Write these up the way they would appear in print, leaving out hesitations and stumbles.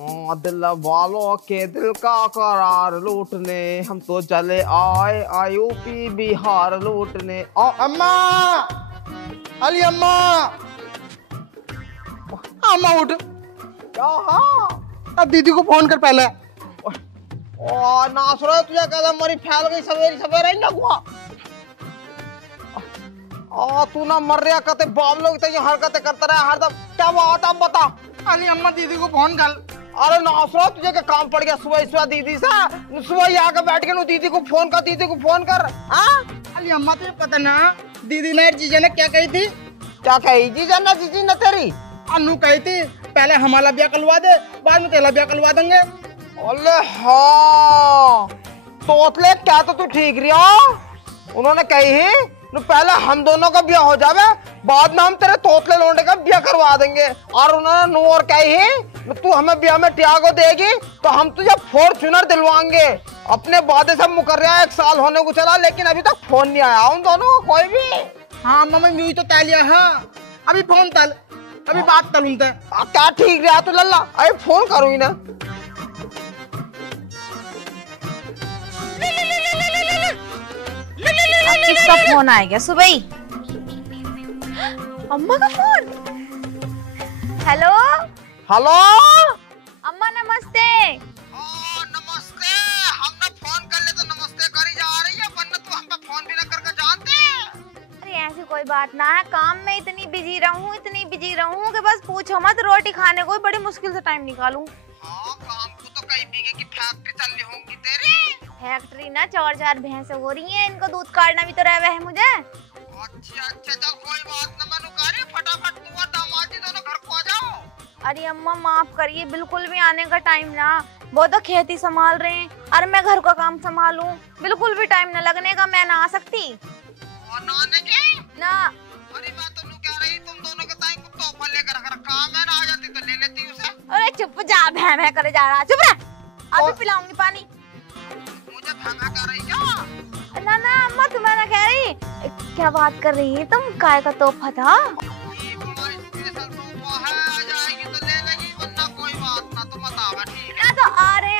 दिल वालों के दिल का करार लूटने हम तो चले आए यूपी बिहार लूटने। अम्मा, अली अम्मा, अम्मा उठ। क्या? अब दीदी को फोन कर पहले। नासुरा तुझे कहता मरी फैल गई सवेरे सवेरे ही लगुआ। तू ना मर रहा कहते बाप लोग तो ये हरकतें करता रहा हरदम। क्या बात है बता। अली अम्मा दीदी को फोन कर। अरे नासुरा तुझे क्या काम पड़ गया सुबह सुबह दीदी से? सुबह ही आकर बैठ के दीदी को फोन कर, दीदी को फोन कर। अली अम्मा तुझे पता ना दीदी ने जीजा ने क्या कही थी? क्या कही जीजा ने? जीजी ने तेरी अनु कही थी पहले हमारा ब्याह करवा दे, बाद में तेरा ब्याह करवा देंगे। अरे हाँ तोतले क्या तो तू ठीक रिया। उन्होंने कही पहले हम दोनों का ब्याह हो जावे, बाद में हम तेरे तोतले लौंडे का ब्याह करवा देंगे। और उन्होंने नू और कही तू हमें ब्याह में ट्यागो देगी तो हम तुझे फॉर्च्यूनर दिलवाएंगे। अपने वादे सब मुकर रहा है, 1 साल होने को चला लेकिन अभी तक फोन नहीं आया उन दोनों को कोई भी। हाँ मम्मी यूं तो तालिया। हाँ अभी फोन तल, अभी बात तल उनसे। क्या ठीक रहा तू लल्ला? अरे फोन करूंगी ना। किसका फोन आ गया सुबह ही? अम्मा का फोन। हेलो हेलो अम्मा नमस्ते। नमस्ते। हमने फोन कर ले तो नमस्ते करी जा रही है, वरना तू हम पे फोन भी ना करके जानते। अरे ऐसी कोई बात ना है, काम में इतनी बिजी रहूं कि बस पूछो मत, रोटी खाने को बड़ी मुश्किल से टाइम निकालूं। हाँ काम को तो कई बीघे की फैक्ट्री चल रही होंगी तेरी। फैक्ट्री ना 4 भैंसें हो रही हैं, इनको दूध काटना भी तो रह है मुझे। अच्छा चल कोई बात ना, मैं नुकारी फटाफट तू और दामाद जी दोनों घर को आ जाओ। अरे अम्मा माफ करिए, बिल्कुल भी आने का टाइम ना, वो तो खेती संभाल रहे हैं और मैं घर का काम संभालूं, बिल्कुल भी टाइम न लगने का, मैं ना आ सकती। और ना आने के ना। अरे मैं तो कह रही तुम दोनों के टाइम को तोहफा लेकर रख रखा, मैं ना आ जाती तो ले लेती उसे। अरे चुप जा, भैं करे जा रहा, चुप रह। अभी पिलाऊंगी पानी। मुझे भैं कर रही क्या? ना ना अम्मा तुम्हें ना कह रही। क्या बात कर रही है तुम? काय का तोहफा था? तो आ रहे हैं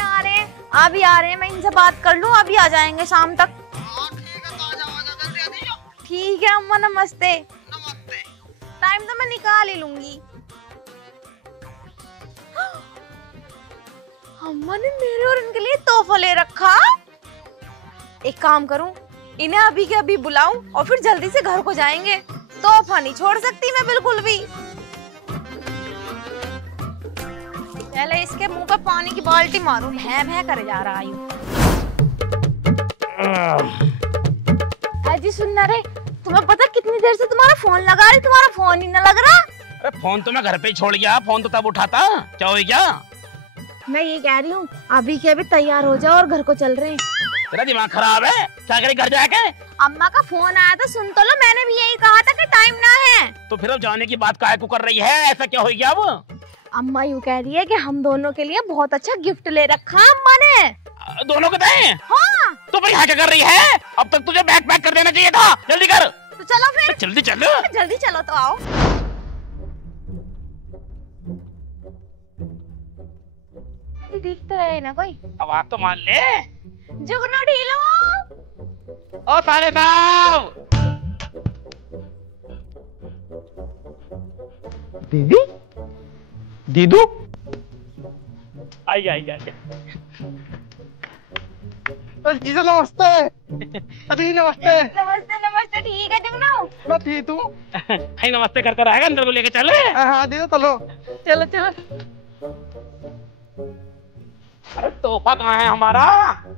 अभी आ रहे हैं, मैं इनसे बात कर लूं, अभी आ जाएंगे शाम तक। ठीक है तो आ जाओ जल्दी आ जाओ। ठीक है अम्मा नमस्ते। नमस्ते। टाइम तो मैं निकाल ही लूंगी। अम्मा ने मेरे और इनके लिए तोहफा ले रखा। एक काम करूं, इन्हें अभी के अभी बुलाऊं और फिर जल्दी से घर को जाएंगे। तोहफा नहीं छोड़ सकती मैं बिल्कुल भी। पहले इसके मुंह पे पानी की बाल्टी मारूं, भैं भैं करे जा रहा है। अजी सुनना रे, तुम्हें पता कितनी देर से तुम्हारा फोन लगा रही, तुम्हारा फोन ही न लग रहा। अरे फोन तो मैं घर पे ही छोड़ गया, फोन तो तब उठाता। क्या हो गया? मैं ये कह रही हूँ अभी के अभी तैयार हो जाओ और घर को चल रहे हैं। तेरा दिमाग खराब है? क्या करे घर जाके? अम्मा का फोन आया था, सुन तो लो, मैंने भी यही कहा था कि टाइम ना है। तो फिर अब जाने की बात काहे को कर रही है? ऐसा क्या हो गया? अब अम्मा यूँ कह रही है कि हम दोनों के लिए बहुत अच्छा गिफ्ट ले रखा अम्मा ने। दोनों के दें? हाँ। तो भाई यहाँ क्या कर रही है? अब तक तुझे बैग पैक कर देना चाहिए था। जल्दी कर। तो चलो फिर। तो जल्दी चलो। जल्दी चलो तो आओ। दिख तो है ना कोई? आवाज तो मान ले। जुगनू ढीलो। ओ साले साहब। दीदी दीदू आई आई आई। जीजा नमस्ते। अभी नमस्ते। नमस्ते नमस्ते। ठीक है जुगनू? मैं ठीक हूँ। हाय नमस्ते कर आएगा, अंदर को लेके चले। हाँ दीदी चलो। चलो चलो। अरे तोहफा कहाँ है हमारा?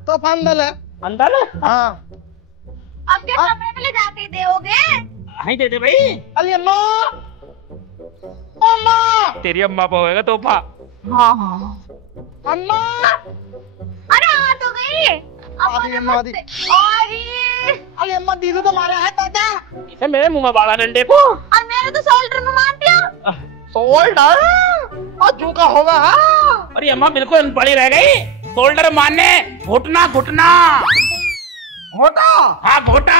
तो अंदर है। अंदर? हाँ। अब क्या कमरे में ले जाके दोगे? हाय दे दे भाई। अली अम्मा, अम्मा, तेरी अम्मा को होएगा तोहफा। हाँ हाँ। अम्मा। अरे आ तो गई। अरे अम्मा दी। अरे अम्मा दीदी तो मारा है दादा। इसे मेरे मुंह में बाला डंडे को। और मेरे तो शोल्डर में मार दिया। शोल्डर? और जू का होगा? अरे अम्मा बिल्कुल अनपढ़ी रह गई। शोल्डर मारने, घुटना घुटना। घोटा? हाँ घोटा।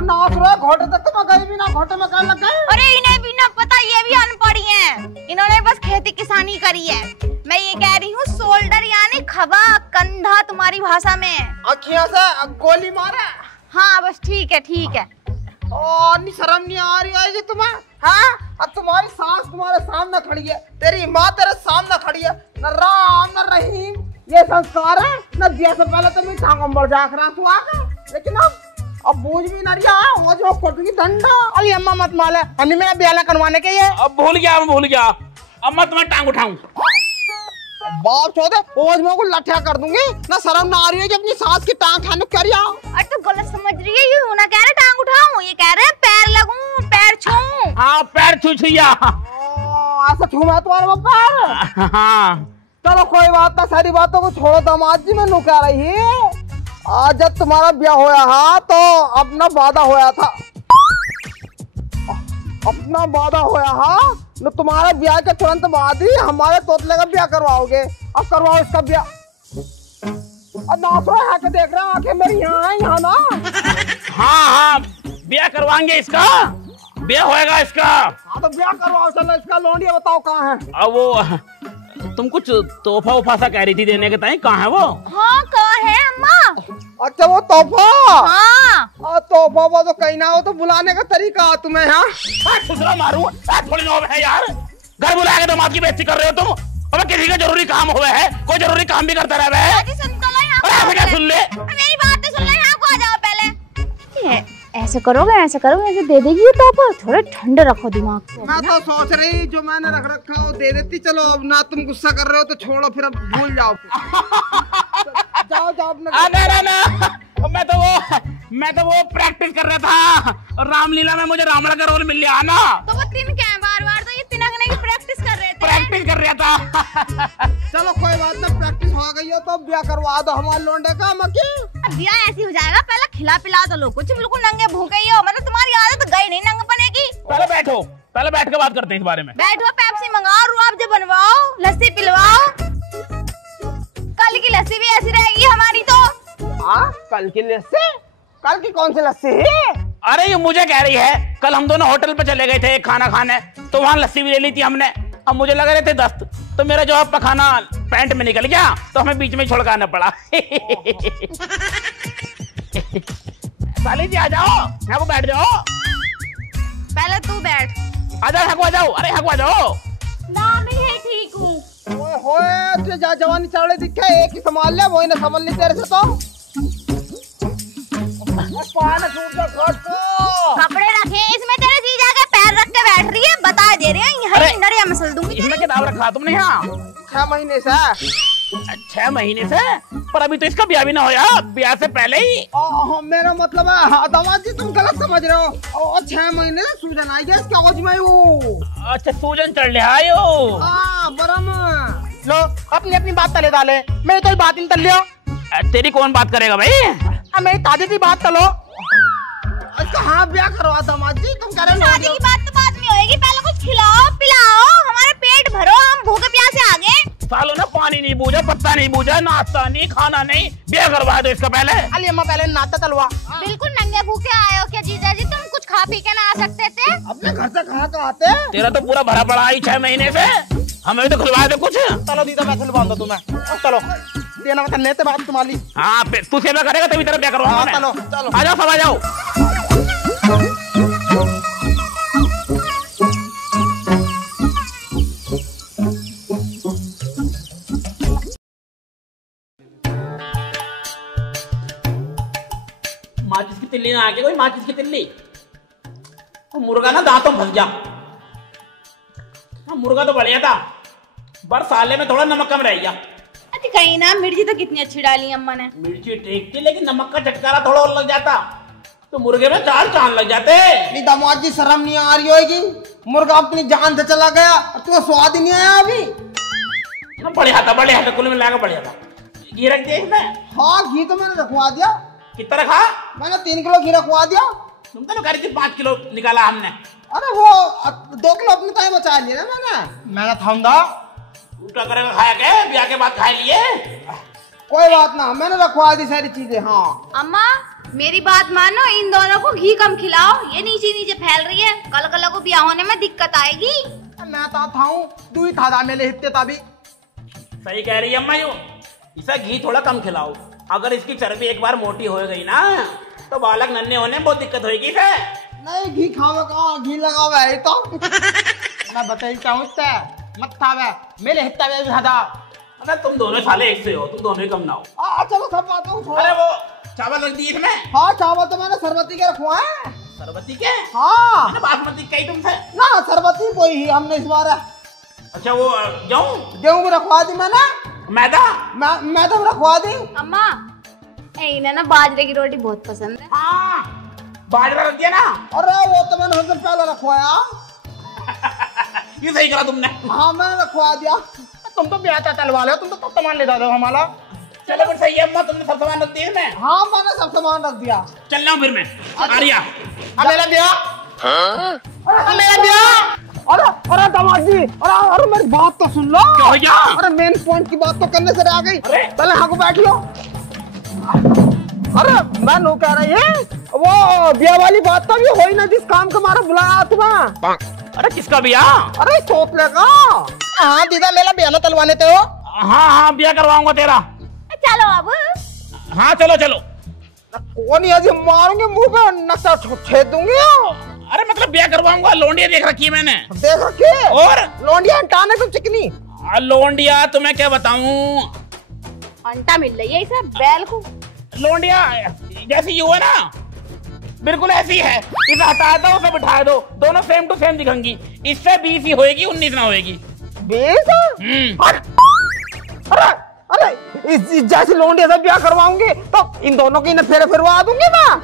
नाच रहा घोटे तक तो मैं गई भी ना, घोटे में कहने लग गए। अरे इन्हें भी ना पता, ये भी अनपढ़ी हैं। इन्होंने बस खेती किसानी करी है। मैं ये कह रही हूँ शोल्डर यानी खभा, कंधा तुम्हारी भाषा में। अखियां से गोली मारे। हाँ बस ठीक है ठीक है। नहीं शर्म नहीं आ रही है जी तुम्हें? हाँ, अब तुम्हारी सास तुम्हारे सामने खड़ी है, तेरी माँ तेरे सामने खड़ी है, न राम न रहीम ये संस्कार है न। दिया से पहले तो मैं टांगों बढ़ जाकर रहा तू आके, लेकिन अब बूझ भी न रिया वो जो कोटकी डंडा। अली अम्मा मत माले, अन्नी मेरा ब्याह करवाने के ये। अब भूल गया। अब मैं तुम्हें टांग उठाऊं। बाप चौदह रोज मैं को लठिया कर दूंगी। ना शर्म ना आ रही है कि अपनी सास की टांग खाने कर रहा। अरे तू गलत समझ रही है, ये ना कह रहे टांग उठाऊं, ये कह रहे पैर लगूं, पैर छूऊं। हाँ पैर छुछुया। ऐसा छूमा तुम्हारे पैर? हाँ चलो कोई बात ना, सारी बातों को छोड़ो। दामाद जी मैं नु कह रही है, आज जब तुम्हारा ब्याह होया हा तो अपना वादा होया था, अपना वादा होया हा न तुम्हारे ब्याह के तुरंत बाद ही हमारे तोतले का ब्याह करवाओगे। अब करवाओ इसका ब्याह। अब नाचो है के देख रहा आंखें मेरी यहाँ ना। हाँ ब्याह करवाएंगे इसका, ब्याह होएगा इसका। हाँ तो ब्याह करवाओ। चलो इसका लोंडिया बताओ कहाँ है? अब वो तुम कुछ तोहफा उफा सा कह रही थी देने के टाइम, कहाँ है वो? हाँ कहाँ है अम्मा? अच्छा वो तोहफा। हाँ तोहफा वो तो कहीं ना हो, तो बुलाने का तरीका तुम्हें। हाँ ससुरा मारू थोड़ी नौब है यार, घर बुला के दामाद की बेइज्जती कर रहे हो तुम। अब किसी का जरूरी काम हुआ है, कोई जरूरी काम भी करता रहा है। सुन तो लो, यहाँ क्या सुन ले, मेरी बात तो सुन लो, यहाँ को आ जाओ पहले। ऐसे करोगे ऐसे दे देगी ये तोहफा, थोड़ा ठंडा रखो दिमाग को। मैं तो सोच रही जो मैंने रख रखा वो दे देती। चलो अब ना तुम गुस्सा कर रहे हो तो छोड़ो, फिर अब भूल जाओ। जाओ जाओ अपना। ना मैं तो वो प्रैक्टिस कर रहा था रामलीला में, मुझे रावण का रोल मिल गया ना। तो वो तिनके हैं, बार तो ये तिनकने की प्रैक्टिस कर रहे थे। प्रैक्टिस कर रहा था। चलो कोई बात ना, प्रैक्टिस हो गई हो तो ब्याह करवा दो हमारे लोंडे का। मक्की ब्याह ऐसी हो जाएगा, पहले खिला पिला दो लोग, कुछ बिल्कुल नंगे भूखे ही हो। मतलब तुम्हारी आदत गई नहीं नंगपने की। पहले बैठो, पहले बैठ के बात करते हैं इस बारे में। बैठो, पेप्सी मंगाओ, रुआबजा बनवाओ, लस्सी पिलवाओ। कल की लस्सी भी ऐसी रहेगी हमारी तो। हाँ कल की लस्सी? कल की कौन सी लस्सी है? अरे ये मुझे कह रही है, कल हम दोनों होटल पे चले गए थे खाना खाने, तो वहाँ लस्सी भी ले ली थी हमने। अब मुझे लग रहे थे दस्त, तो मेरा जो पखाना पैंट में निकल गया, तो हमें बीच में छोड़ के आना पड़ा। साली जी आ जाओ, यहाँ को बैठ जाओ। पहले तू बैठ। आ जाओ, यहाँ को आ जाओ। अरे यहाँ को आ जाओ ना मैं है ठीक हूँ। ओए तुझे जवानी चढ़े दिखे, एक ही संभाल ले, वही ना संभाल ली तेरे से तो। कपड़े रखे इसमें, तेरे जीजा के पैर रख के बैठ रही है, बता दे रहे हैं यहाँ नरिया मसल दूंगी। इसमें क्या दाव रखा तुमने यहाँ? 6 महीने से। 6 महीने से? पर अभी तो इसका ब्याह भी ना होया, ब्याह से पहले ही। मेरा मतलब है दामाद जी तुम गलत समझ रहे हो। और 6 महीने से सूजन आई है इसके औज में वो। अच्छा सूजन चढ़ ले आयो। बरम लो अपनी अपनी बात तले डाले, मेरी तो बात नहीं तल लियो। तेरी कौन बात करेगा भाई? मेरी ताजी की बात तलो। इसका हाँ ब्याह करवा दामाद जी, तुम कह रहे हो। शादी की बात तो बाद में होएगी, पहले कुछ खिलाओ पिलाओ, हमारा पेट भरो, हम भूखे प्यासे आ गए। सालों ने पानी नहीं बूझा, पत्ता नहीं बूझा, नाश्ता नहीं, खाना नहीं, ब्याह करवा दो इसका पहले। अली अम्मा पहले नाश्ता तलवा। बिल्कुल नंगे भूखे आए हो क्या जीजा जी? तुम कुछ खा पी के ना आ सकते थे? अपने घर से कहाँ का आते? तेरा तो पूरा भरा पड़ा ही 6 महीने से, हमें तो खुलवा दो कुछ। चलो दीदा मैं खुलवा दो तुम्हें, चलो देना मतलब नेते बात तुम्हारी। हाँ तू सेवा करेगा तभी तेरा ब्याह करवाऊंगा मैं। चलो चलो आ जाओ, सब आ जाओ। माचिस की तिल्ली ना आके, कोई माचिस की तिल्ली। तो मुर्गा ना दांतों फंस जा। हाँ मुर्गा तो बढ़िया था, पर साले में थोड़ा नमक कम रह गया। कहीं ना मिर्ची तो कितनी अच्छी डाली अम्मा ने। मिर्ची ठीक थी, लेकिन नमक का चटकारा थोड़ा और लग जाता तो मुर्गे में 4 चांद लग जाते। नहीं दामाद जी शर्म नहीं आ रही होगी? मुर्गा अपनी जान से चला गया और तुम्हें स्वाद ही नहीं आया अभी। बढ़िया था, कुल मिला के बढ़िया था। घी रख दिया इसमें? हाँ घी तो मैंने रखवा दिया। कितना रखा? मैंने 3 किलो घी रखवा दिया। तुम तो कह रही थी 5 किलो निकाला हमने। अरे वो 2 किलो अपने टाइम बचा लिया ना मैंने थामदा उल्टा करेगा, खाया के ब्याह के बाद खा लिए। कोई बात ना, मैंने रखवा दी सारी चीजें। हाँ अम्मा मेरी बात मानो, इन दोनों को घी कम खिलाओ, ये नीचे नीचे फैल रही है, कल कल को ब्याह होने में दिक्कत आएगी। मैं तो था तू ही था मेरे हिस्से तभी। सही कह रही है अम्मा यू, इसे घी थोड़ा कम खिलाओ। अगर इसकी चर्बी एक बार मोटी हो गई ना तो बालक नन्हे होने में बहुत दिक्कत होगी इसे। नहीं घी खावे कहाँ, घी लगावे है तो। मैं बताई क्या उससे मत खावे, मेरे हिस्से में भी ज्यादा। अरे तुम दोनों साले एक से हो, तुम दोनों ही कम ना हो। चलो सब बातों को अरे वो चावल रख दिए इसमें। हाँ चावल तो मैंने सरबती के रखवा है। सरबती के? हाँ मैंने बासमती कही तुमसे ना, सरबती कोई ही हमने इस बार। अच्छा वो गेहूं भी रखवा दी मैंने, मैदा मैदा भी रखवा दी। अम्मा इन्हें ना बाजरे की रोटी बहुत पसंद है। हाँ बाजरा रख दिया ना। अरे वो तो मैंने सबसे पहले रखवाया। ये सही करा तुमने। हाँ मैंने रखवा दिया। तुम तो ब्याह तलवा लो, तुम तो सब सामान ले दो हमारा। चलो फिर सही है अम्मा, तुमने सब सामान रख दिया मैं। हाँ मैंने सब सामान रख दिया। चल रहा हूँ फिर मैं। आर्या मेरा ब्याह, मेरा ब्याह। अरे दामाद जी, अरे मेरी बात तो सुन लो। क्या हो गया? अरे मेन पॉइंट की बात तो करने से रह गई। पहले हाँ को बैठियो। अरे मैं नो कह रही है वो ब्याह वाली बात तो भी होई ना, जिस काम का मारा बुलाया तुम्हें। अरे किसका ब्याह? अरे सोतले का। हाँ दीदा मेरा ब्याह ना तलवाने थे हो। हाँ ब्याह करवाऊंगा तेरा। चलो अब। हाँ चलो चलो। कौन ये मारूंगे मुंह पे नक्शा छेद दूंगी। अरे मतलब ब्याह करवाऊंगा। लोंडिया देख रखी है मैंने। देख रखी है? और लोंडिया हटाने को चिकनी। लोंडिया तो मैं क्या बताऊं, अंटा मिल रही है इसे बैल को। लोंडिया जैसी यू है ना, बिल्कुल ऐसी है। इसे हटा दो, उसे बिठा दो, दोनों सेम टू सेम दिखेंगी। इससे 20 ही होएगी, 19 ना होएगी। 20? अरे अरे इस जैसे लोंडिया से ब्याह करवाऊंगी तो इन दोनों की फेरे फिरवा दूंगी मैं।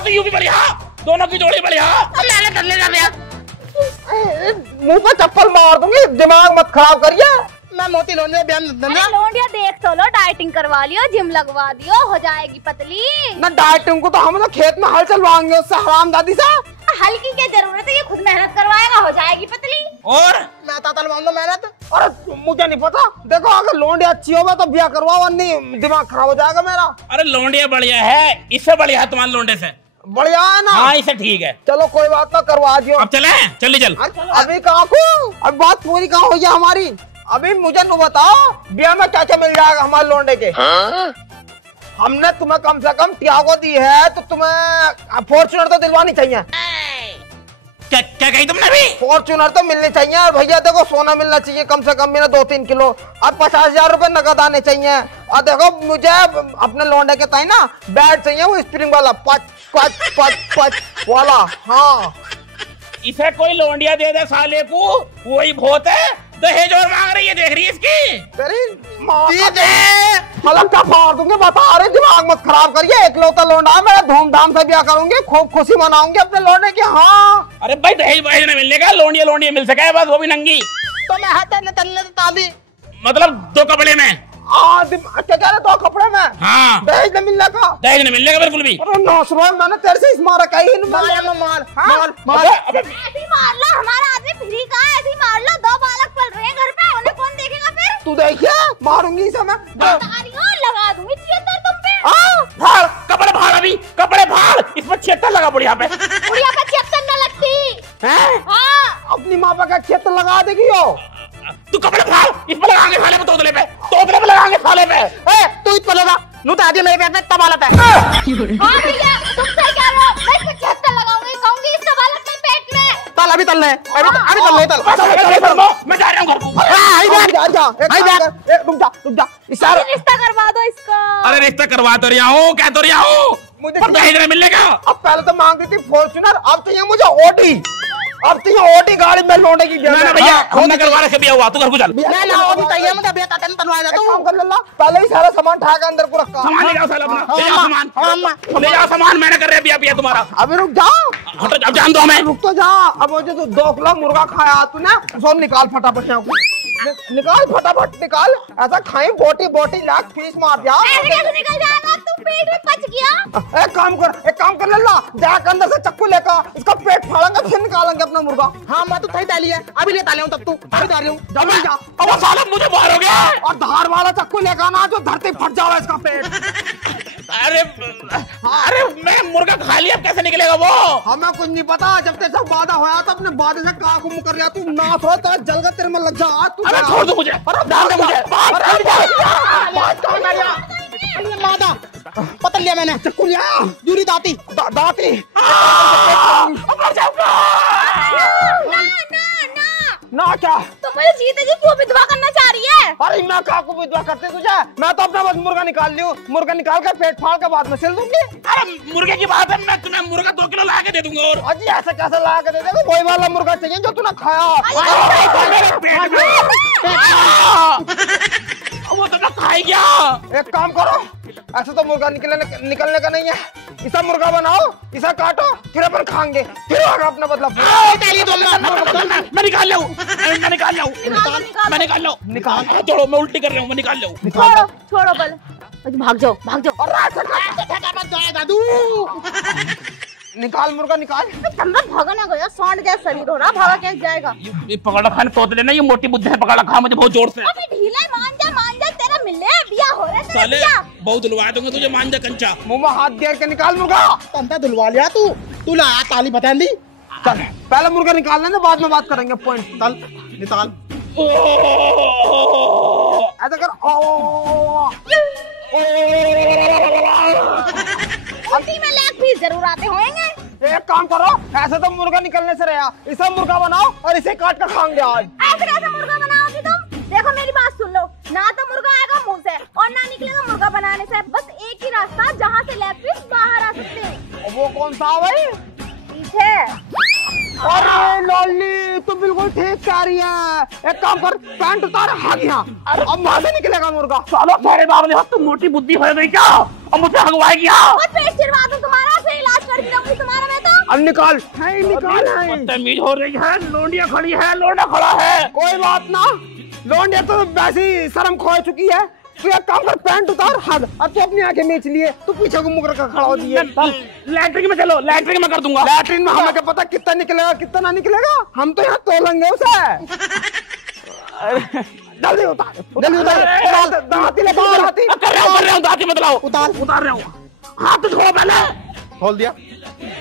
तो यू भी बढ़िया, दोनों की जोड़ी बढ़िया। मैंने कर लेगा ब्याह। मुंह पे चप्पल मार दूंगी, दिमाग मत खराब करिए। मैं मोती लोंडिया ब्याह लोंडिया देख तो लो, डाइटिंग करवा लियो, जिम लगवा दियो, हो जाएगी पतली। ना डाइटिंग को तो हम लोग खेत में हल चलवाएंगे उससे, हराम दादी से। हल्की क्या जरूरत है, ये खुद मेहनत करवाएगा, हो जाएगी पतली। और मैं तलवाऊंगा मेहनत। अरे मुझे नहीं पता, देखो अगर लोंडिया अच्छी होगा तो ब्याह करवाओ, नहीं दिमाग खराब हो जाएगा मेरा। अरे लोंडिया बढ़िया है, इससे बढ़िया है तुम्हारे लोंडे से। बढ़िया है ना? हाँ इसे ठीक है। चलो कोई बात ना, करवा दियो। अब चले चल चल। अभी कहाँ को, अब बात पूरी कहाँ हुई है हमारी। अभी मुझे न बताओ ब्याह में क्या क्या मिल जाएगा हमारे लोंडे के। हमने तुम्हें कम से कम टियागो दी है तो तुम्हें फॉर्च्यूनर तो दिलवानी चाहिए। क्या क्या कही तुमने अभी? फॉर्च्यूनर तो मिलनी चाहिए। और भैया देखो सोना मिलना चाहिए कम से कम मेरा 2-3 किलो। अब 50,000 रुपए नकद आने चाहिए। और देखो मुझे अपने लौंडे के ताई ना बैट चाहिए, वो स्प्रिंग वाला, पच पच पच पच वाला। हाँ इसे कोई लौंडिया दे दे साले को, वही बहुत है। दहेज और मांग रही है, देख रही है इसकी। तेरी माँ का फाड़ दूंगे, बता रहे दिमाग मत खराब करिए। एकलौता लौंडा है, मैं धूमधाम से ब्याह करूंगी, खूब खुशी मनाऊंगी अपने लौंडे की। हाँ अरे भाई दहेज वहेज न मिलने का, लोंडिया लोंडिया मिल सके बस, वो भी नंगी। तो मैं तलने ताली मतलब 2 कपड़े में। क्या कह रहे 2 कपड़े में? हाँ दहेज न मिलने का, दहेज न मिलने का बिल्कुल भी। अरे नौसरों मैंने तेरे से इस मारा कहीं मार ऐसे ही मार लो, हमारा आदमी फ्री का है, ऐसे ही मार लो। 2 बालक पल रहे हैं घर पे, उन्हें कौन देखेगा फिर? तू देखिए मारूंगी इसे मैं। लगा दूंगी 76 तुम पे। फाड़ कपड़े, फाड़ अभी कपड़े फाड़। इसमें 76 लगा बुढ़िया पे। बुढ़िया पे 76 न लगती हैं? हाँ। अपनी माँ पे का खेत लगा देगी हो। तू कपड़े फाड़, इस पे लगाएंगे साले पे, तोतले पे लगाएंगे साले पे। तू इत पलेगा नू तो आदि मेरे पेट में तब हालत है। हाँ भैया तुम सही कह रहे हो, मैं इस पे 76 लगाऊंगी, कहूंगी इस बालक के पेट में। तल अभी तल मैं जा रहा हूँ घर को। रुक जा इशारा। रिश्ता करवा दो इसका। अरे रिश्ता करवा तो रहा हूँ, कह तो रहा हूँ, पर दहेज नहीं मिलने का। अब पहले तो मांग रही थी फॉर्च्यूनर, अब चाहिए मुझे ओटी। अब तो ये ओटी गाड़ी में लौंडे की भैया हमने करवा रखे ब्याह हुआ, तू घर को चल। काम कर ले, पहले ही सारा सामान उठा के अंदर को रखा। सामान ले जाओ साला अपना, ले जाओ सामान, ले जाओ सामान। मैंने कर रहे ब्याह तुम्हारा। अभी रुक जाओ, हटो, अब जान दो हमें। रुक तो जा। अब मुझे तो 2 किलो मुर्गा खाया तूने, उसको निकाल फटाफट, निकाल फटाफट निकाल। ऐसा खाई बोटी बोटी लाख पीस मार दिया। ऐसे कैसे निकल जाएगा, तुम पेट में पच गया। एक काम कर ले ला, जाके अंदर से चक्कू लेकर इसका पेट फाड़ेंगे, फिर निकालेंगे अपना मुर्गा। हाँ मैं तो सही डाली है, अभी ले डाले हूँ, तब तू अभी डाली हूँ। अब साला मुझे मारोगे। और धार वाला चक्कू लेकर आना जो धरती फट जाओ इसका पेट। अरे अरे मैं मुर्गा खा लिया, अब कैसे निकलेगा वो? हमें कुछ नहीं पता, जब तेरे से वादा होया तो अपने वादे से का गुम कर लिया तू। ना तो जलगा तेरे में लग जा आज तू। अरे छोड़ दो मुझे, डाल दे मुझे। मादा पता लिया मैंने, चक्कू लिया, दूरी दाती दाती। ना क्या तो मुझे जीते जी क्यों विधवा करना चाह रही है? अरे मैं का को विधवा करते तुझे? मैं तो अपना बस मुर्गा निकाल लियो, मुर्गा निकाल कर पेट फाड़ के बाद में सिल दूंगी। अरे मुर्गे की बात है, मैं तुम्हें मुर्गा 2 किलो ला के दे दूंगा। और अजी ऐसे कैसे ला के दे देगा? वही वाला मुर्गा चाहिए जो तूने खाया। मेरे पेट में वो तो ना खाई क्या? एक काम करो, ऐसे तो मुर्गा निकलने का नहीं है, इसा मुर्गा बनाओ, इसा काटो, फिर अपन खाएंगे, फिर आगे अपना बदला। मैं निकाल लाऊं, मैं निकाल लाऊं, मैं निकाल लाऊं, निकाल। छोड़ो, मैं उल्टी कर रहा हूँ, मैं निकाल लाऊं। छोड़ो छोड़ो बल, भाग जाओ भाग जाओ। निकाल मुर्गा निकाल। भागा ना गया, सांड जैसा शरीर हो रहा, भागा कैसे जाएगा? ये पकड़ रखा है तोतले ने, ये मोटी बुद्धि है, पकड़ रखा है मुझे बहुत जोर से। अबे ढीला मान जा, तेरा मिले बिया हो रहा है। साले बहुत धुलवा दूंगा तुझे, मान जा कंचा। मुंह में हाथ देर के निकाल मुर्गा। तंता धुलवा लिया तू लाया ताली बता दी। चल पहले मुर्गा निकाल लेना, बाद में बात करेंगे। पॉइंट चल निकाल। ऐसा कर। उसी में लेग पीस जरूर आते होंगे। एक काम करो, ऐसे तो मुर्गा निकलने से रहा, इसे मुर्गा बनाओ और इसे काट कर खाएंगे आज। ऐसे मुर्गा बनाओगी तुम? देखो मेरी बात सुन लो, ना तो मुर्गा आएगा मुंह से और ना निकलेगा मुर्गा बनाने से। बस एक ही रास्ता जहाँ से लेग पीस बाहर आ सकते हैं। वो कौन सा है भाई? पीछे। अरे लॉली तू बिल्कुल ठीक कह रही है। एक काम कर, पैंट उतार, हाथ यहाँ, अब वहां से निकलेगा मुर्गा। सालो तेरे बाबले हाथ, तुम मोटी बुद्धि हो गई क्या? अब मुझे हगवाएगी क्या? और पेट चिरवा दूं तुम्हारा, फिर इलाज कर दूंगी तुम्हारा मैं तो। अब निकाल है, निकाल है। बदतमीज हो रही है, लोंडिया खड़ी है, लोंडा खड़ा है। कोई बात ना, लौंडिया तो वैसे ही शर्म खो चुकी है। तू एक काम कर, पैंट उतार, हाथ, अब तू अपनी आंखें मीच लिए, तू पीछे को मुकर कर खड़ा हो दिए। लैट्रिन में चलो, लैट्रिन में कर दूंगा। लैट्रिन में हमें क्या पता कितना निकलेगा कितना ना निकलेगा, हम तो यहाँ तोलेंगे उसे। जल्दी उतार, जल्दी उतार, दांती लगा, दांती कर रहा हूँ, दांती मत लाओ। उतार रहा हूँ, हाथ तो छोड़ो पहले। खोल दिया।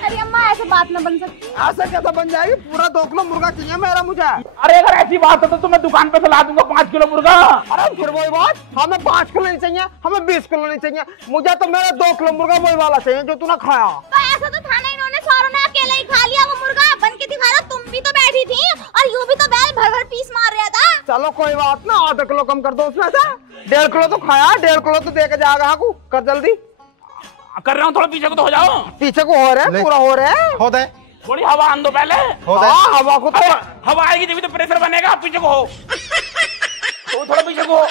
अरे अम्मा ऐसे बात न बन सकती। ऐसा कैसा बन जाएगी? पूरा 2 किलो मुर्गा चाहिए मेरा मुझे। अरे अगर ऐसी बात है तो मैं दुकान पे से ला दूंगा 5 किलो मुर्गा। अरे फिर वही बात, हमें 5 किलो नहीं चाहिए, हमें 20 किलो नहीं चाहिए, मुझे तो मेरा 2 किलो मुर्गा वही वाला चाहिए जो तूने खाया। तो ऐसा तो था ना, इन्होंने सारों ने अकेले ही खा लिया वो मुर्गा। बन के दिखा रहा, तुम भी तो बैठी थी और यूं भी तो बैल भर भर पीस मार रहा था। चलो कोई बात ना, आधा किलो कम कर दो उसमें से। 1.5 किलो तो खाया, 1.5 किलो तो दे के जाएगा। कर जल्दी कर रहा हूँ, थोड़ा पीछे को तो हो जाओ। पीछे को हो रहा है, पूरा हो रहा है। हो दे, थोड़ी हवा आन दो पहले। हाँ हवा को तो, हवा आएगी तभी तो प्रेशर बनेगा। पीछे को हो, तो थोड़ा पीछे को हो।